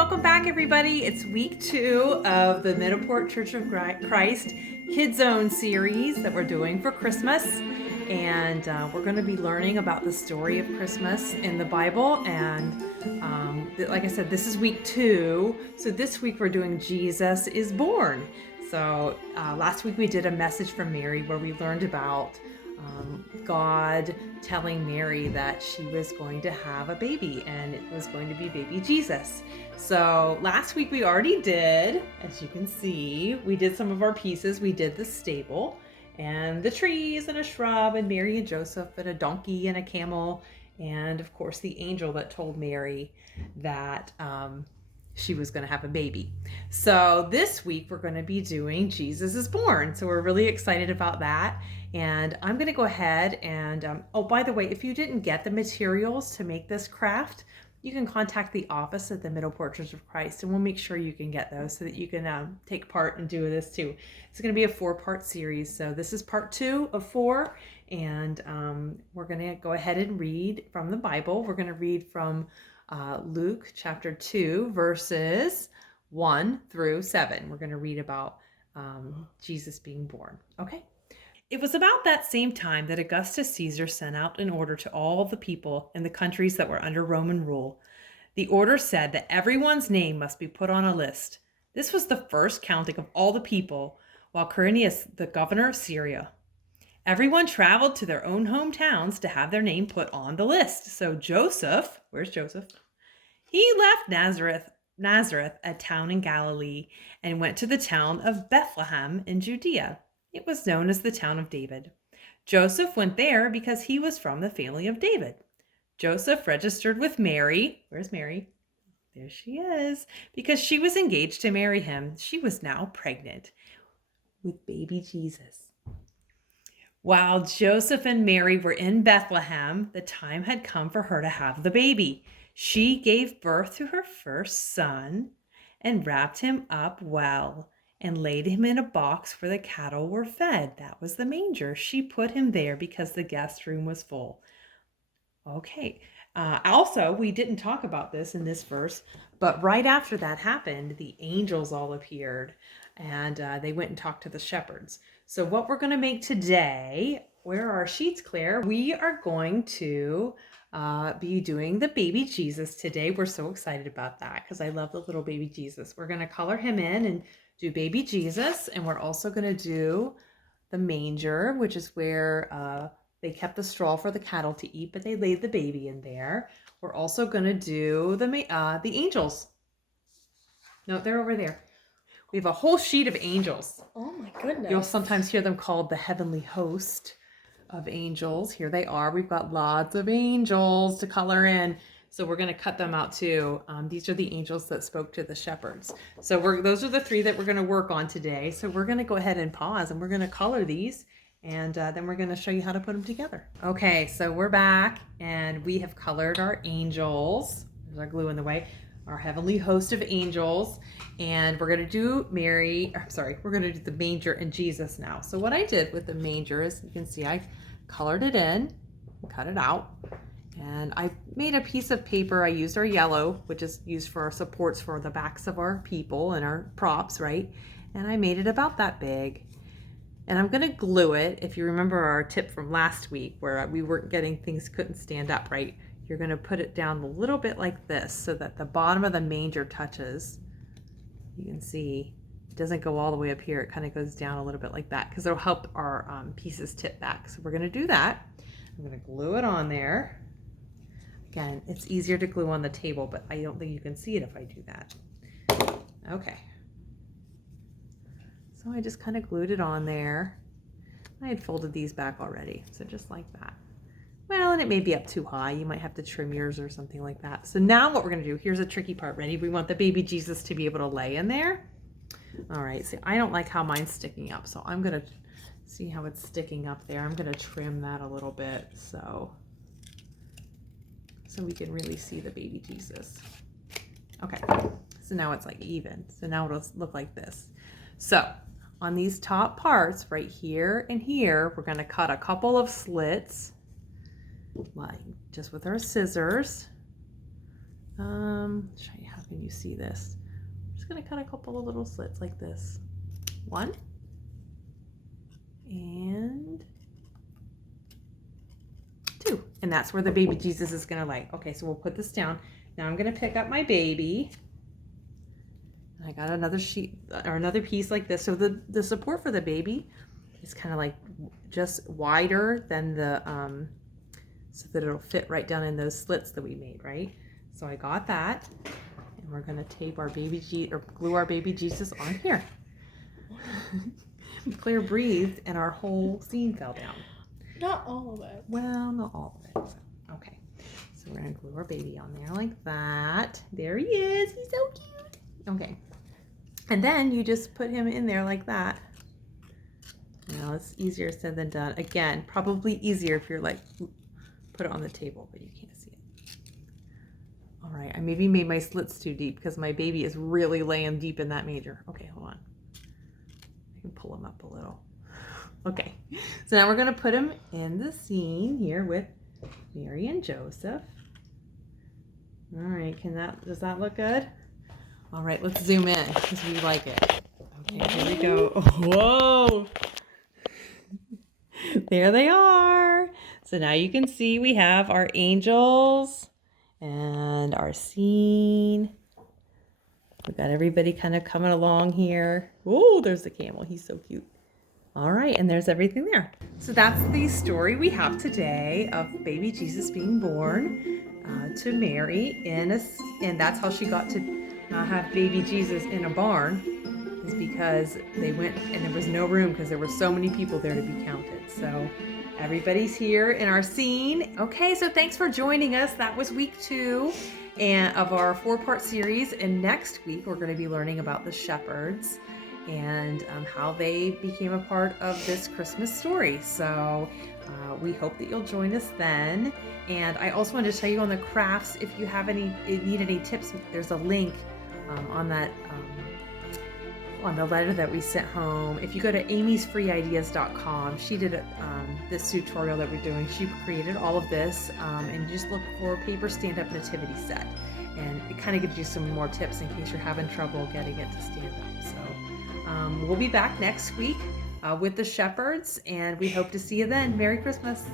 welcome back everybody. It's week 2 of the Middleport Church of Christ Kids Zone series that we're doing for Christmas. And we're going to be learning about the story of Christmas in the Bible. And like I said, this is week 2. So this week we're doing Jesus is Born. So last week we did a message from Mary where we learned about God telling Mary that she was going to have a baby and it was going to be baby Jesus. So last week we already did, as you can see, we did some of our pieces. We did the stable and the trees and a shrub and Mary and Joseph and a donkey and a camel and of course the angel that told Mary that she was going to have a baby. So this week we're going to be doing Jesus is Born. So we're really excited about that. And I'm going to go ahead and, oh, by the way, if you didn't get the materials to make this craft, you can contact the office at the Middleport Church of Christ and we'll make sure you can get those so that you can take part and do this too. It's going to be a 4-part series. So this is part 2 of 4. And we're going to go ahead and read from the Bible. We're going to read from Luke chapter 2, verses 1 through 7. We're going to read about Jesus being born. Okay. It was about that same time that Augustus Caesar sent out an order to all the people in the countries that were under Roman rule. The order said that everyone's name must be put on a list. This was the first counting of all the people, while Quirinius, the governor of Syria. Everyone traveled to their own hometowns to have their name put on the list. So Joseph, where's Joseph? He left Nazareth, a town in Galilee, and went to the town of Bethlehem in Judea. It was known as the town of David. Joseph went there because he was from the family of David. Joseph registered with Mary. Where's Mary? There she is. Because she was engaged to marry him. She was now pregnant with baby Jesus. While Joseph and Mary were in Bethlehem, the time had come for her to have the baby. She gave birth to her first son and wrapped him up well and laid him in a box where the cattle were fed. That was the manger. She put him there because the guest room was full. Okay. Also, we didn't talk about this in this verse, but right after that happened, the angels all appeared and they went and talked to the shepherds. So what we're going to make today, where are our sheets, Claire? We are going to be doing the baby Jesus today. We're so excited about that because I love the little baby Jesus. We're going to color him in and do baby Jesus, and we're also going to do the manger, which is where they kept the straw for the cattle to eat, but they laid the baby in there. We're also going to do the angels. No, they're over there. We have a whole sheet of angels. Oh my goodness. You'll sometimes hear them called the heavenly host of angels. Here they are. We've got lots of angels to color in. So we're going to cut them out too. These are the angels that spoke to the shepherds. So those are the 3 that we're going to work on today. So we're going to go ahead and pause and we're going to color these. And then we're going to show you how to put them together. Okay, so we're back and we have colored our angels. There's our glue in the way. Our heavenly host of angels. And we're going to do we're going to do the manger and Jesus now. So what I did with the manger is, you can see I colored it in, cut it out. And I made a piece of paper. I used our yellow, which is used for our supports for the backs of our people and our props, right? And I made it about that big. And I'm going to glue it. If you remember our tip from last week where we weren't getting things, couldn't stand up right, you're going to put it down a little bit like this so that the bottom of the manger touches. You can see it doesn't go all the way up here. It kind of goes down a little bit like that because it'll help our pieces tip back. So we're going to do that. I'm going to glue it on there. Again, it's easier to glue on the table, but I don't think you can see it if I do that. Okay. So I just kind of glued it on there. I had folded these back already, so just like that. Well, and it may be up too high. You might have to trim yours or something like that. So now what we're going to do, here's a tricky part. Ready? We want the baby Jesus to be able to lay in there. All right. See, I don't like how mine's sticking up, so I'm going to see how it's sticking up there. I'm going to trim that a little bit so we can really see the baby Jesus. Okay, so now it's like even. So now it'll look like this. So on these top parts right here and here, we're going to cut a couple of slits, like just with our scissors. Show you how can you see this? I'm just gonna cut a couple of little slits like this. 1 and 2. And that's where the baby Jesus is gonna lay. Okay, so we'll put this down. Now I'm gonna pick up my baby. I got another sheet or another piece like this. So the support for the baby is kind of like just wider than the, so that it'll fit right down in those slits that we made, right? So I got that, and we're gonna tape our baby or glue our baby Jesus on here. Claire breathed and our whole scene fell down. Not all of it. Well, not all of it. Okay, so we're gonna glue our baby on there like that. There he is, he's so cute. Okay, and then you just put him in there like that. Now it's easier said than done. Again, probably easier if you're like, put it on the table, but you can't see it. All right, I maybe made my slits too deep because my baby is really laying deep in that manger. Okay, hold on. I can pull him up a little. Okay, so now we're gonna put him in the scene here with Mary and Joseph. All right, does that look good? All right, let's zoom in because we like it. Okay, here we go. Whoa! There they are. So now you can see we have our angels and our scene. We've got everybody kind of coming along here. Oh, there's the camel. He's so cute. All right, and there's everything there. So that's the story we have today of baby Jesus being born to Mary and that's how she got to have baby Jesus in a barn, is because they went and there was no room because there were so many people there to be counted. So everybody's here in our scene. Okay, so thanks for joining us. That was week 2 and of our 4-part series, and next week we're going to be learning about the shepherds and how they became a part of this Christmas story. So we hope that you'll join us then. And I also wanted to tell you on the crafts, if you need any tips, there's a link on that on the letter that we sent home. If you go to amysfreeideas.com, she did this tutorial that we're doing. She created all of this, and you just look for paper stand-up nativity set, and it kind of gives you some more tips in case you're having trouble getting it to stand up. So we'll be back next week with the shepherds, and we hope to see you then. Merry Christmas.